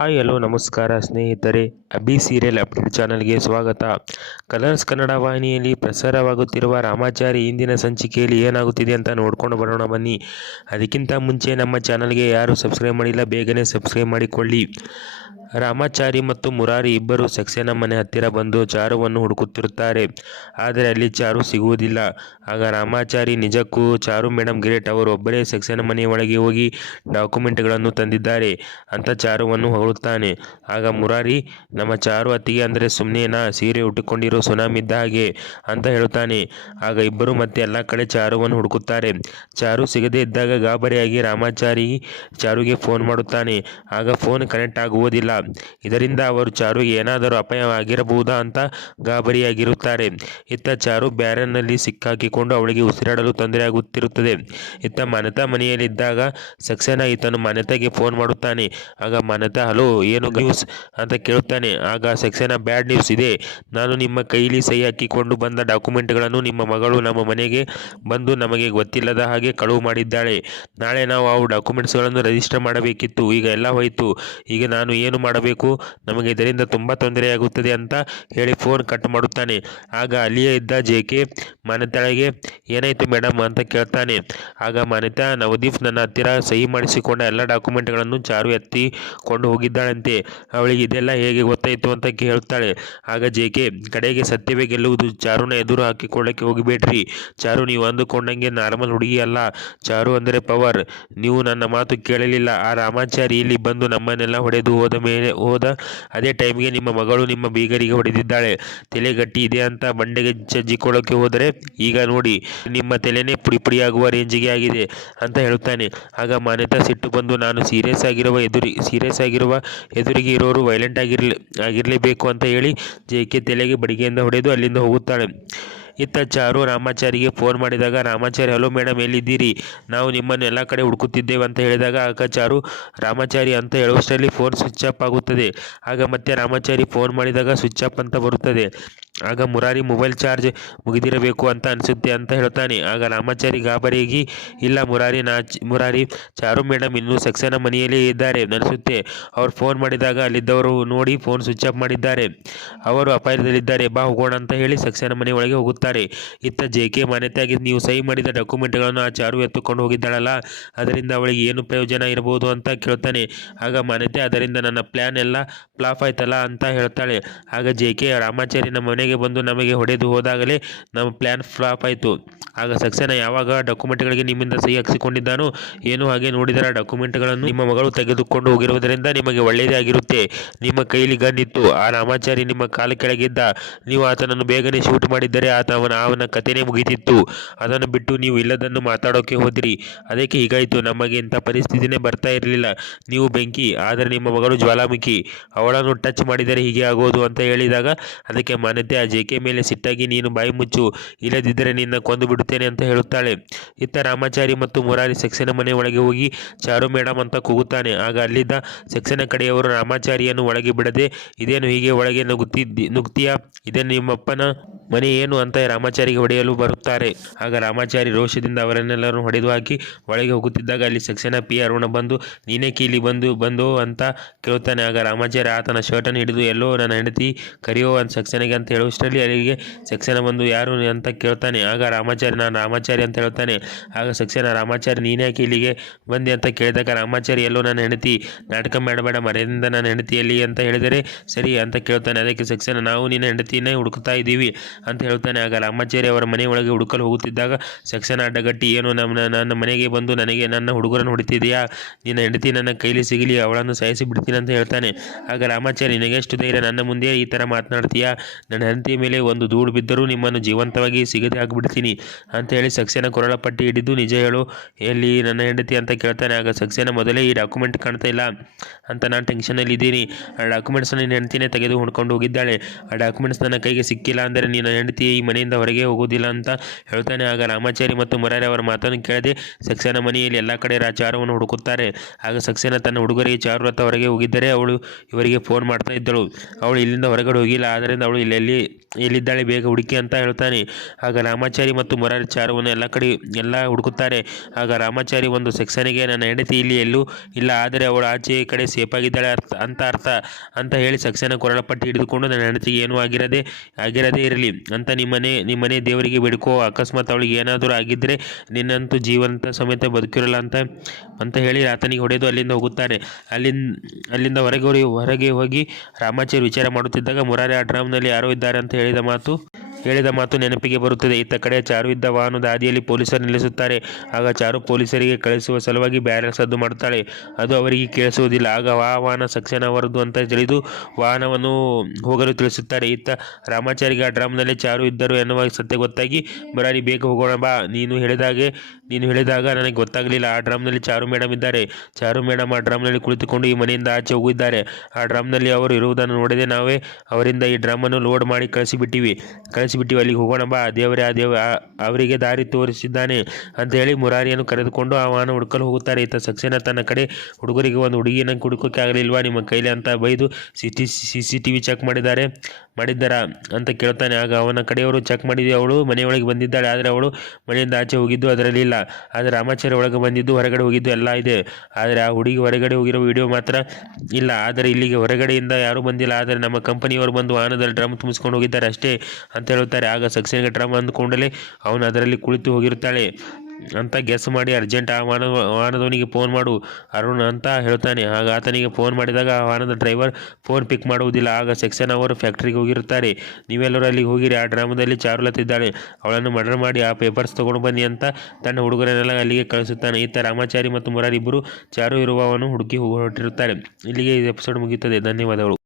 Hi hello ನಮಸ್ಕಾರ ಸ್ನೇಹಿತರೆ, Abhi serial update ಚಾನಲ್ಗೆ ಸ್ವಾಗತ. ಕಲರ್ಸ್ ಕನ್ನಡ ವಾಹಿನಿಯಲ್ಲಿ ಪ್ರಸಾರವಾಗುತ್ತಿರುವ ರಾಮಾಚಾರಿ ಇಂದಿನ ಸಂಚಿಕೆಯಲ್ಲಿ ಏನಾಗುತ್ತಿದೆ ಅಂತ ನೋಡ್ಕೊಂಡು ಬರೋಣ ಬನ್ನಿ. ಅದಕ್ಕಿಂತ ಮುಂಚೆ ನಮ್ಮ ಚಾನಲ್ಗೆ ಯಾರು ಸಬ್ಸ್ಕ್ರೈಬ್ ಮಾಡಿಲ್ಲ ಬೇಗನೆ ಸಬ್ಸ್ಕ್ರೈಬ್ ಮಾಡಿಕೊಳ್ಳಿ. ರಾಮಾಚಾರಿ ಮತ್ತು ಮುರಾರಿ ಇಬ್ಬರು ಸಕ್ಸೇನಾ ಮನೆ ಹತ್ತಿರ ಬಂದು ಚಾರುವನ್ನು ಹುಡುಕುತ್ತಿರುತ್ತಾರೆ. ಆದರೆ ಅಲ್ಲಿ ಚಾರು ಸಿಗುವುದಿಲ್ಲ. ಆಗ ರಾಮಾಚಾರಿ ನಿಜಕ್ಕೂ ಚಾರು ಮೇಡಮ್ ಗ್ರೇಟ್, ಅವರು ಒಬ್ಬರೇ ಸಕ್ಸೇನಾ ಮನೆಯ ಒಳಗೆ ಹೋಗಿ ಡಾಕ್ಯುಮೆಂಟ್ಗಳನ್ನು ತಂದಿದ್ದಾರೆ ಅಂತ ಚಾರುವನ್ನು ಹೊಗಳುತ್ತಾನೆ. ಆಗ ಮುರಾರಿ, ನಮ್ಮ ಚಾರು ಅತ್ತಿಗೆ ಅಂದರೆ ಸುಮ್ಮನೆನಾ, ಸೀರೆ ಉಟ್ಟುಕೊಂಡಿರೋ ಸುನಾಮಿ ಇದ್ದ ಹಾಗೆ ಅಂತ ಹೇಳುತ್ತಾನೆ. ಆಗ ಇಬ್ಬರು ಮತ್ತೆ ಎಲ್ಲ ಕಡೆ ಚಾರುವನ್ನು ಹುಡುಕುತ್ತಾರೆ. ಚಾರು ಸಿಗದೇ ಇದ್ದಾಗ ಗಾಬರಿಯಾಗಿ ರಾಮಾಚಾರಿ ಚಾರುಗೆ ಫೋನ್ ಮಾಡುತ್ತಾನೆ. ಆಗ ಫೋನ್ ಕನೆಕ್ಟ್ ಆಗುವುದಿಲ್ಲ. ಇದರಿಂದ ಅವರು ಚಾರುಗೆ ಏನಾದರೂ ಅಪಾಯ ಆಗಿರಬಹುದಾ ಅಂತ ಗಾಬರಿಯಾಗಿರುತ್ತಾರೆ. ಇತ್ತ ಚಾರು ಬ್ಯಾರನ್ನಲ್ಲಿ ಸಿಕ್ಕಾಕಿಕೊಂಡು ಅವಳಿಗೆ ಉಸಿರಾಡಲು ತೊಂದರೆ ಆಗುತ್ತಿರುತ್ತದೆ. ಇತ್ತ ಮನತಾ ಮನೆಯಲ್ಲಿದ್ದಾಗ ಸಕ್ಸೇನಾ ಈತನು ಮನತಾಗೆ ಫೋನ್ ಮಾಡುತ್ತಾನೆ. ಆಗ ಮನತಾ, ಹಲೋ, ಏನು ನ್ಯೂಸ್ ಅಂತ ಕೇಳುತ್ತಾನೆ. ಆಗ ಸಕ್ಸೇನಾ, ಬ್ಯಾಡ್ ನ್ಯೂಸ್ ಇದೆ. ನಾನು ನಿಮ್ಮ ಕೈಲಿ ಸಹಿ ಹಾಕಿಕೊಂಡು ಬಂದ ಡಾಕ್ಯುಮೆಂಟ್ಗಳನ್ನು ನಿಮ್ಮ ಮಗಳು ನಮ್ಮ ಮನೆಗೆ ಬಂದು ನಮಗೆ ಗೊತ್ತಿಲ್ಲದ ಹಾಗೆ ಕಳುವು ಮಾಡಿದ್ದಾಳೆ. ನಾಳೆ ನಾವು ಅವು ಡಾಕ್ಯುಮೆಂಟ್ಸ್ಗಳನ್ನು ರಿಜಿಸ್ಟರ್ ಮಾಡಬೇಕಿತ್ತು. ಈಗ ಎಲ್ಲ ಹೋಯಿತು. ಈಗ ನಾನು ಏನು ಮಾಡಬೇಕು? ನಮಗೆ ಇದರಿಂದ ತುಂಬ ತೊಂದರೆಯಾಗುತ್ತದೆ ಅಂತ ಹೇಳಿ ಫೋನ್ ಕಟ್ ಮಾಡುತ್ತಾನೆ. ಆಗ ಅಲ್ಲಿಯೇ ಇದ್ದ ಜೆ.ಕೆ. ಮನತಾಳಿಗೆ, ಏನಾಯಿತು ಮೇಡಮ್ ಅಂತ ಕೇಳ್ತಾನೆ. ಆಗ ಮನತಾ, ನವದೀಪ್ ನನ್ನ ಹತ್ತಿರ ಸಹಿ ಮಾಡಿಸಿಕೊಂಡ ಎಲ್ಲ ಡಾಕ್ಯುಮೆಂಟ್ಗಳನ್ನು ಚಾರು ಎತ್ತಿಕೊಂಡು ಹೋಗಿದ್ದಾಳಂತೆ. ಅವಳಿಗೆ ಇದೆಲ್ಲ ಹೇಗೆ ಗೊತ್ತಾಯಿತು ಅಂತ ಕೇಳುತ್ತಾಳೆ. ಆಗ ಜೆ.ಕೆ. ಕಡೆಗೆ ಸತ್ಯವೇ ಗೆಲ್ಲುವುದು. ಚಾರುನ ಎದುರು ಹಾಕಿಕೊಳ್ಳಕ್ಕೆ ಹೋಗಬೇಡ್ರಿ. ಚಾರು ನೀವು ಅಂದುಕೊಂಡಂಗೆ ನಾರ್ಮಲ್ ಹುಡುಗಿ ಅಲ್ಲ. ಚಾರು ಅಂದರೆ ಪವರ್. ನೀವು ನನ್ನ ಮಾತು ಕೇಳಲಿಲ್ಲ. ಆ ರಾಮಾಚಾರಿ ಇಲ್ಲಿ ಬಂದು ನಮ್ಮನ್ನೆಲ್ಲ ಹೊಡೆದು ಹೋದ ಅದೇ ಟೈಮ್ಗೆ ನಿಮ್ಮ ಮಗಳು ನಿಮ್ಮ ಬೀಗರಿಗೆ ಹೊಡೆದಿದ್ದಾಳೆ. ತಲೆ ಗಟ್ಟಿ ಇದೆ ಅಂತ ಬಂಡೆಗೆ ಚಜ್ಜಿಕೊಳ್ಳೋಕೆ ಹೋದರೆ ಈಗ ನೋಡಿ ನಿಮ್ಮ ತಲೆನೇ ಪುಡಿ ಪುಡಿಯಾಗುವ ರೇಂಜಿಗೆ ಆಗಿದೆ ಅಂತ ಹೇಳುತ್ತಾನೆ. ಆಗ ಮನತಾ ಸಿಟ್ಟು ಬಂದು, ನಾನು ಸೀರಿಯಸ್ ಆಗಿರುವ ಎದುರಿಗೆ ಇರೋರು ವೈಲೆಂಟ್ ಆಗಿರಲೇಬೇಕು ಅಂತ ಹೇಳಿ ಜೆ.ಕೆ. ತಲೆಗೆ ಬಡಿಗೆಯಿಂದ ಹೊಡೆದು ಅಲ್ಲಿಂದ ಹೋಗುತ್ತಾಳೆ. ಇತ್ತ ಚಾರು ರಾಮಾಚಾರಿಗೆ ಫೋನ್ ಮಾಡಿದಾಗ ರಾಮಾಚಾರಿ, ಹಲೋ ಮೇಡಮ್, ಎಲ್ಲಿದ್ದೀರಿ? ನಾವು ನಿಮ್ಮನ್ನು ಎಲ್ಲ ಕಡೆ ಹುಡುಕುತ್ತಿದ್ದೇವೆ ಅಂತ ಹೇಳಿದಾಗ ಆಗ ಚಾರು ರಾಮಾಚಾರಿ ಅಂತ ಹೇಳುವಷ್ಟರಲ್ಲಿ ಫೋನ್ ಸ್ವಿಚ್ ಆಫ್ ಆಗುತ್ತದೆ. ಆಗ ಮತ್ತೆ ರಾಮಾಚಾರಿ ಫೋನ್ ಮಾಡಿದಾಗ ಸ್ವಿಚ್ ಆಫ್ ಅಂತ ಬರುತ್ತದೆ. ಆಗ ಮುರಾರಿ, ಮೊಬೈಲ್ ಚಾರ್ಜ್ ಮುಗಿದಿರಬೇಕು ಅಂತ ಅನಿಸುತ್ತೆ ಅಂತ ಹೇಳ್ತಾನೆ. ಆಗ ರಾಮಾಚಾರಿ ಗಾಬರಿಯಾಗಿ, ಇಲ್ಲ ಮುರಾರಿ, ಚಾರು ಮೇಡಮ್ ಇನ್ನೂ ಸಕ್ಸೇನಾ ಮನೆಯಲ್ಲೇ ಇದ್ದಾರೆ ಅನಿಸುತ್ತೆ. ಅವ್ರು ಫೋನ್ ಮಾಡಿದಾಗ ಅಲ್ಲಿದ್ದವರು ನೋಡಿ ಫೋನ್ ಸ್ವಿಚ್ ಆಫ್ ಮಾಡಿದ್ದಾರೆ. ಅವರು ಅಪಾಯದಲ್ಲಿದ್ದಾರೆ, ಬಾ ಹೋಗೋಣ ಅಂತ ಹೇಳಿ ಸಕ್ಸೇನಾ ಮನೆ ಒಳಗೆ ಹೋಗುತ್ತಾರೆ. ಇತ್ತ ಜೆ.ಕೆ. ಮನೆತಾಗಿ, ನೀವು ಸಹಿ ಮಾಡಿದ ಡಾಕ್ಯುಮೆಂಟ್ಗಳನ್ನು ಆ ಚಾರು ಎತ್ತುಕೊಂಡು ಹೋಗಿದ್ದಾಳಲ್ಲ, ಅದರಿಂದ ಅವಳಿಗೆ ಏನು ಪ್ರಯೋಜನ ಇರಬಹುದು ಅಂತ ಕೇಳ್ತಾನೆ. ಆಗ ಮನೆತೆ, ಅದರಿಂದ ನನ್ನ ಪ್ಲ್ಯಾನ್ ಎಲ್ಲ ಫ್ಲಾಪ್ ಆಯ್ತಲ್ಲ ಅಂತ ಹೇಳ್ತಾಳೆ. ಆಗ ಜೆ.ಕೆ. ರಾಮಾಚಾರಿ ನಮ್ಮ ಮನೆಗೆ ಬಂದು ನಮಗೆ ಹೊಡೆದು ಹೋದಾಗಲೇ ನಮ್ಮ ಪ್ಲ್ಯಾನ್ ಫ್ಲಾಪ್ ಆಯಿತು. ಆಗ ಸಕ್ಸೇನಾ ಯಾವಾಗ ಡಾಕ್ಯುಮೆಂಟ್ಗಳಿಗೆ ನಿಮ್ಮಿಂದ ಸಹಿ ಹಾಕಿಸಿಕೊಂಡಿದ್ದಾನೋ ಏನೋ ಹಾಗೆ ನೋಡಿದರ ಡಾಕ್ಯುಮೆಂಟ್ಗಳನ್ನು ನಿಮ್ಮ ಮಗಳು ತೆಗೆದುಕೊಂಡು ಹೋಗಿರುವುದರಿಂದ ನಿಮಗೆ ಒಳ್ಳೆಯದೇ ಆಗಿರುತ್ತೆ. ನಿಮ್ಮ ಕೈಲಿ ಗನ್ ಇತ್ತು. ಆ ರಾಮಾಚಾರಿ ನಿಮ್ಮ ಕಾಲ ಕೆಳಗಿದ್ದ. ನೀವು ಆತನನ್ನು ಬೇಗನೆ ಶೂಟ್ ಮಾಡಿದ್ದರೆ ಅವನ ಕಥೆನೇ ಮುಗಿತಿತ್ತು. ಅದನ್ನು ಬಿಟ್ಟು ನೀವು ಇಲ್ಲದನ್ನು ಮಾತಾಡೋಕೆ ಹೋದಿರಿ. ಅದಕ್ಕೆ ಹೀಗಾಯಿತು. ನಮಗೆ ಇಂಥ ಪರಿಸ್ಥಿತಿನೇ ಬರ್ತಾ ಇರಲಿಲ್ಲ. ನೀವು ಬೆಂಕಿ, ಆದರೆ ನಿಮ್ಮ ಮಗಳು ಜ್ವಾಲಾಮುಖಿ. ಅವಳನ್ನು ಟಚ್ ಮಾಡಿದರೆ ಹೀಗೆ ಆಗೋದು ಅಂತ ಹೇಳಿದಾಗ ಅದಕ್ಕೆ ಮನತೆ ಆ ಜೆ.ಕೆ. ಮೇಲೆ ಸಿಟ್ಟಾಗಿ, ನೀನು ಬಾಯಿ ಮುಚ್ಚು, ಇಲ್ಲದಿದ್ದರೆ ನಿನ್ನ ಕೊಂದು ಬಿಡುತ್ತೇನೆ ಅಂತ ಹೇಳುತ್ತಾಳೆ. ಇತ್ತ ರಾಮಾಚಾರಿ ಮತ್ತು ಮುರಾರಿ ಸಕ್ಸೇನಾ ಮನೆ ಒಳಗೆ ಹೋಗಿ ಚಾರು ಮೇಡಮ್ ಅಂತ ಕೂಗುತ್ತಾನೆ. ಆಗ ಅಲ್ಲಿದ್ದ ಸಕ್ಸೇನಾ ಕಡೆಯವರು ರಾಮಾಚಾರಿಯನ್ನು ಒಳಗೆ ಬಿಡದೆ, ಇದೇನು ಹೀಗೆ ಒಳಗೆ ನುಗ್ತೀಯಾ, ಇದೇನು ನಿಮ್ಮಪ್ಪನ ಮನೆ ಏನು ಅಂತ ರಾಮಾಚಾರಿಗೆ ಹೊಡೆಯಲು ಬರುತ್ತಾರೆ. ಆಗ ರಾಮಾಚಾರಿ ರೋಷದಿಂದ ಅವರನ್ನೆಲ್ಲರೂ ಹೊಡೆದು ಹಾಕಿ ಒಳಗೆ ಹೋಗುತ್ತಿದ್ದಾಗ ಅಲ್ಲಿ ಸಕ್ಸೇನಾ ಪಿ ಅರುಣ ಬಂದು, ನೀನೇಕೆ ಇಲ್ಲಿ ಬಂದು ಅಂತ ಕೇಳುತ್ತಾನೆ. ಆಗ ರಾಮಾಚಾರಿ ಆತನ ಶರ್ಟನ್ನು ಹಿಡಿದು, ಎಲ್ಲೋ ನನ್ನ ಹೆಂಡತಿ ಕರೆಯೋ ಸಕ್ಸೇನಾಗೆ ಅಂತ ಹೇಳುವಷ್ಟರಲ್ಲಿ ಅಲ್ಲಿಗೆ ಸಕ್ಸೇನಾ ಬಂದು, ಯಾರು ಅಂತ ಕೇಳ್ತಾನೆ. ಆಗ ರಾಮಾಚಾರಿ, ನಾನು ರಾಮಾಚಾರಿ ಅಂತ ಹೇಳ್ತಾನೆ. ಆಗ ಸಕ್ಸೇನಾ, ರಾಮಾಚಾರಿ ನೀನ್ಯಾಕೆ ಇಲ್ಲಿಗೆ ಬಂದೆ ಅಂತ ಕೇಳಿದಾಗ ರಾಮಾಚಾರಿ, ಎಲ್ಲೋ ನನ್ನ ಹೆಂಡತಿ, ನಾಟಕ ಮಾಡಬೇಡ, ಮರೆಯಿಂದ ನನ್ನ ಹೆಂಡತಿಯಲ್ಲಿ ಅಂತ ಹೇಳಿದರೆ ಸರಿ ಅಂತ ಕೇಳ್ತಾನೆ. ಅದಕ್ಕೆ ಸಕ್ಸೇನಾ, ನಾವು ನಿನ್ನ ಹೆಂಡತಿನೇ ಹುಡುಕ್ತಾ ಇದ್ದೀವಿ ಅಂತ ಹೇಳ್ತಾನೆ. ಆಗ ರಾಮಾಚಾರಿ ಅವರ ಮನೆ ಒಳಗೆ ಹುಡುಕಲು ಹೋಗುತ್ತಿದ್ದಾಗ ಸಕ್ಸೇನಾ ಅಡ್ಡಗಟ್ಟಿ, ಏನು ನನ್ನ ಮನೆಗೆ ಬಂದು ನನ್ನ ಹುಡುಗರನ್ನು ಹೊಡಿತಿದೆಯಾ? ನಿನ್ನ ಹೆಂಡತಿ ನನ್ನ ಕೈಲಿ ಸಿಗಲಿ, ಅವಳನ್ನು ಸಾಯಿಸಿ ಬಿಡ್ತೀನಿ ಅಂತ ಹೇಳ್ತಾನೆ. ಆಗ ರಾಮಾಚಾರಿ, ನಿನಗೆಷ್ಟು ಧೈರ್ಯ ನನ್ನ ಮುಂದೆ ಈ ಥರ ಮಾತನಾಡ್ತೀಯಾ? ನನ್ನ ಹೆಂಡತಿಯ ಮೇಲೆ ಒಂದು ಧೂಳು ಬಿದ್ದರೂ ನಿಮ್ಮನ್ನು ಜೀವಂತವಾಗಿ ಸಿಗದೆ ಆಗಿಬಿಡ್ತೀನಿ ಅಂತ ಹೇಳಿ ಸಕ್ಸೇನಾ ಕೊರಳ ಪಟ್ಟಿ ಹಿಡಿದು, ನಿಜ ಹೇಳು, ಎಲ್ಲಿ ನನ್ನ ಹೆಂಡತಿ ಅಂತ ಕೇಳ್ತಾನೆ. ಆಗ ಸಕ್ಸೇನಾ, ಮೊದಲೇ ಈ ಡಾಕ್ಯುಮೆಂಟ್ ಕಾಣ್ತಾ ಇಲ್ಲ ಅಂತ ನಾನು ಟೆನ್ಷನಲ್ಲಿ ಇದ್ದೀನಿ. ಆ ಡಾಕ್ಯುಮೆಂಟ್ಸ್ ನಿನ್ನ ಹೆಂಡತಿನೇ ತೆಗೆದು ಹುಡ್ಕೊಂಡು ಹೋಗಿದ್ದಾಳೆ. ಆ ಡಾಕ್ಯುಮೆಂಟ್ಸ್ ನನ್ನ ಕೈಗೆ ಸಿಕ್ಕಿಲ್ಲ ಅಂದರೆ ನಿನ್ನ ಹೆಂಡತಿ ಈ ಮನೆಯಿಂದ ಹೊರಗೆ ಹೋಗೋದಿಲ್ಲ ಅಂತ ಹೇಳ್ತಾನೆ. ಆಗ ರಾಮಾಚಾರಿ ಮತ್ತು ಮುರಾರಿ ಅವರ ಮಾತನ್ನು ಕೇಳದೆ ಸಕ್ಸೇನಾ ಮನೆಯಲ್ಲಿ ಎಲ್ಲ ಕಡೆ ಚಾರುವನ್ನು ಹುಡುಕುತ್ತಾರೆ. ಆಗ ಸಕ್ಸೇನಾ ತನ್ನ ಹುಡುಗರಿಗೆ ಚಾರು ರಥ ಹೊರಗೆ ಹೋಗಿದ್ದರೆ ಅವಳು ಇವರಿಗೆ ಫೋನ್ ಮಾಡ್ತಾ ಇದ್ದಳು. ಅವಳು ಇಲ್ಲಿಂದ ಹೊರಗಡೆ ಹೋಗಿಲ್ಲ, ಆದ್ದರಿಂದ ಅವಳು ಇಲ್ಲೇ ಎಲ್ಲಿದ್ದಾಳೆ ಬೇಗ ಹುಡುಕಿ ಅಂತ ಹೇಳ್ತಾನೆ. ಆಗ ರಾಮಾಚಾರಿ ಮತ್ತು ಮುರಾರಿ ಚಾರುವನ್ನು ಎಲ್ಲ ಹುಡುಕುತ್ತಾರೆ. ಆಗ ರಾಮಾಚಾರಿ ಒಂದು ಸೆಕ್ಷನ್ಗೆ ನನ್ನ ಹೆಂಡತಿ ಇಲ್ಲಿ ಎಲ್ಲೂ ಇಲ್ಲ, ಆದರೆ ಅವಳು ಆಚೆ ಕಡೆ ಸೇಫ್ ಆಗಿದ್ದಾಳೆ ಅರ್ಥ ಅಂತ ಹೇಳಿ ಸೆಕ್ಷನ್ ಕೊರಳಪಟ್ಟಿ ಹಿಡಿದುಕೊಂಡು ನನ್ನ ಹೆಂಡತಿಗೆ ಏನೂ ಆಗಿರದೇ ಇರಲಿ ಅಂತ ನಿಮ್ಮನೆ ದೇವರಿಗೆ ಬೇಡ್ಕೋ. ಅಕಸ್ಮಾತ್ ಅವಳಿಗೆ ಏನಾದರೂ ಆಗಿದ್ದರೆ ನಿನ್ನಂತೂ ಜೀವಂತ ಸಮೇತ ಬದುಕಿರಲ್ಲ ಅಂತ ಹೇಳಿ ಆತನಿಗೆ ಹೊಡೆದು ಅಲ್ಲಿಂದ ಹೋಗುತ್ತಾನೆ. ಅಲ್ಲಿಂದ ಹೊರಗೆ ಹೋಗಿ ರಾಮಾಚಾರಿ ವಿಚಾರ ಮಾಡುತ್ತಿದ್ದಾಗ ಮುರಾರಿ ಆ ಡ್ರಮ್ನಲ್ಲಿ ಯಾರೋ ಇದ್ದಾರೆ ಅಂತ ಹೇಳಿದ ಮಾತು ನೆನಪಿಗೆ ಬರುತ್ತದೆ. ಇತ್ತ ಕಡೆ ಚಾರು ಇದ್ದ ವಾಹನದ ಹಾದಿಯಲ್ಲಿ ಪೊಲೀಸರು ನಿಲ್ಲಿಸುತ್ತಾರೆ. ಆಗ ಚಾರು ಪೊಲೀಸರಿಗೆ ಕಳಿಸುವ ಸಲುವಾಗಿ ಬ್ಯಾರೆಲ್ ಸದ್ದು ಮಾಡುತ್ತಾಳೆ. ಅದು ಅವರಿಗೆ ಕೇಳಿಸುವುದಿಲ್ಲ. ಆಗ ವಾಹನ ಸೆಕ್ಷನ್ ಅವರದ್ದು ಅಂತ ತಿಳಿದು ವಾಹನವನ್ನು ಹೋಗಲು ತಿಳಿಸುತ್ತಾರೆ. ಇತ್ತ ರಾಮಾಚಾರಿಗೆ ಆ ಡ್ರಮ್ನಲ್ಲಿ ಚಾರು ಇದ್ದರು ಎನ್ನುವ ಸತ್ಯ ಗೊತ್ತಾಗಿ, ಮುರಾರಿ ಬೇಗ ಹೋಗೋಣ ಬಾ, ನೀನು ಹೇಳಿದಾಗ ನನಗೆ ಗೊತ್ತಾಗಲಿಲ್ಲ. ಆ ಡ್ರಮ್ನಲ್ಲಿ ಚಾರು ಮೇಡಮ್ ಇದ್ದಾರೆ. ಚಾರು ಮೇಡಮ್ ಆ ಡ್ರಮ್ನಲ್ಲಿ ಕುಳಿತುಕೊಂಡು ಈ ಮನೆಯಿಂದ ಆಚೆ ಹೋಗಿದ್ದಾರೆ. ಆ ಡ್ರಮ್ನಲ್ಲಿ ಅವರು ಇರುವುದನ್ನು ನೋಡದೆ ನಾವೇ ಅವರಿಂದ ಈ ಡ್ರಮ್ಮನ್ನು ಲೋಡ್ ಮಾಡಿ ಕಳಿಸಿಬಿಟ್ಟಿವಿ. ಅಲ್ಲಿಗೆ ಹೋಗೋಣ ಬಾ, ದೇವರೇ ಅವರಿಗೆ ದಾರಿ ತೋರಿಸಿದ್ದಾನೆ ಅಂತ ಹೇಳಿ ಮುರಾರಿಯನ್ನು ಕರೆದುಕೊಂಡು ಆ ವಾಹನ ಹುಡುಕಲು ಹೋಗುತ್ತಾರೆ. ಇತ್ತ ಸಕ್ಸೇನಾ ತನ್ನ ಕಡೆ ಹುಡುಗರಿಗೆ ಒಂದು ಹುಡುಗಿನ ಹುಡುಕೋಕೆ ಆಗಲಿಲ್ವಾ ನಿಮ್ಮ ಕೈಲಿ ಅಂತ ಬೈದು CCTV ಚೆಕ್ ಮಾಡಿದ್ದಾರಾ ಅಂತ ಕೇಳ್ತಾನೆ. ಆಗ ಅವನ ಕಡೆಯವರು ಚೆಕ್ ಮಾಡಿದ್ವಿ, ಅವಳು ಮನೆಯೊಳಗೆ ಬಂದಿದ್ದಾಳೆ, ಆದರೆ ಅವಳು ಮನೆಯಿಂದ ಆಚೆ ಹೋಗಿದ್ದು ಅದರಲ್ಲಿ ಇಲ್ಲ. ಆದರೆ ರಾಮಾಚಾರಿ ಒಳಗೆ ಬಂದಿದ್ದು ಹೊರಗಡೆ ಹೋಗಿದ್ದು ಎಲ್ಲ ಇದೆ, ಆದರೆ ಆ ಹುಡುಗಿ ಹೊರಗಡೆ ಹೋಗಿರೋ ವಿಡಿಯೋ ಮಾತ್ರ ಇಲ್ಲ. ಆದರೆ ಇಲ್ಲಿಗೆ ಹೊರಗಡೆಯಿಂದ ಯಾರೂ ಬಂದಿಲ್ಲ, ಆದರೆ ನಮ್ಮ ಕಂಪನಿಯವರು ಬಂದು ವಾಹನದಲ್ಲಿ ಡ್ರಮ್ ತುಂಬಿಸ್ಕೊಂಡು ಹೋಗಿದ್ದಾರೆ ಅಷ್ಟೇ ಅಂತ ಹೇಳುತ್ತಾರೆ. ಆಗ ಸಕ್ಸೇನ್ಗೆ ಡ್ರಮ್ ಅಂದುಕೊಂಡಲೇ ಅವನು ಅದರಲ್ಲಿ ಕುಳಿತು ಹೋಗಿರುತ್ತಾಳೆ ಅಂತ ಗೆಸ್ ಮಾಡಿ ಅರ್ಜೆಂಟ್ ಆ ವಾಹನದವನಿಗೆ ಫೋನ್ ಮಾಡು ಅರುಣ್ ಅಂತ ಹೇಳ್ತಾನೆ. ಆಗ ಆತನಿಗೆ ಫೋನ್ ಮಾಡಿದಾಗ ಆ ವಾಹನದ ಡ್ರೈವರ್ ಫೋನ್ ಪಿಕ್ ಮಾಡುವುದಿಲ್ಲ. ಆಗ ಸೆಕ್ಷನ್ ಅವರು ಫ್ಯಾಕ್ಟ್ರಿಗೆ ಹೋಗಿರುತ್ತಾರೆ. ನೀವೆಲ್ಲರೂ ಅಲ್ಲಿಗೆ ಹೋಗಿರಿ, ಆ ಡ್ರಾಮದಲ್ಲಿ ಚಾರುಲತ್ತಿದ್ದಾಳೆ, ಅವಳನ್ನು ಮರ್ಡರ್ ಮಾಡಿ ಆ ಪೇಪರ್ಸ್ ತಗೊಂಡು ಬನ್ನಿ ಅಂತ ತನ್ನ ಹುಡುಗರನ್ನೆಲ್ಲ ಅಲ್ಲಿಗೆ ಕಳಿಸುತ್ತಾನೆ. ಇತ್ತ ರಾಮಾಚಾರಿ ಮತ್ತು ಮುರಾರಿ ಇಬ್ಬರು ಚಾರು ಇರುವವನು ಹುಡುಕಿ ಹೊರಟಿರುತ್ತಾರೆ. ಇಲ್ಲಿಗೆ ಈ ಎಪಿಸೋಡ್ ಮುಗಿಯುತ್ತದೆ. ಧನ್ಯವಾದಗಳು.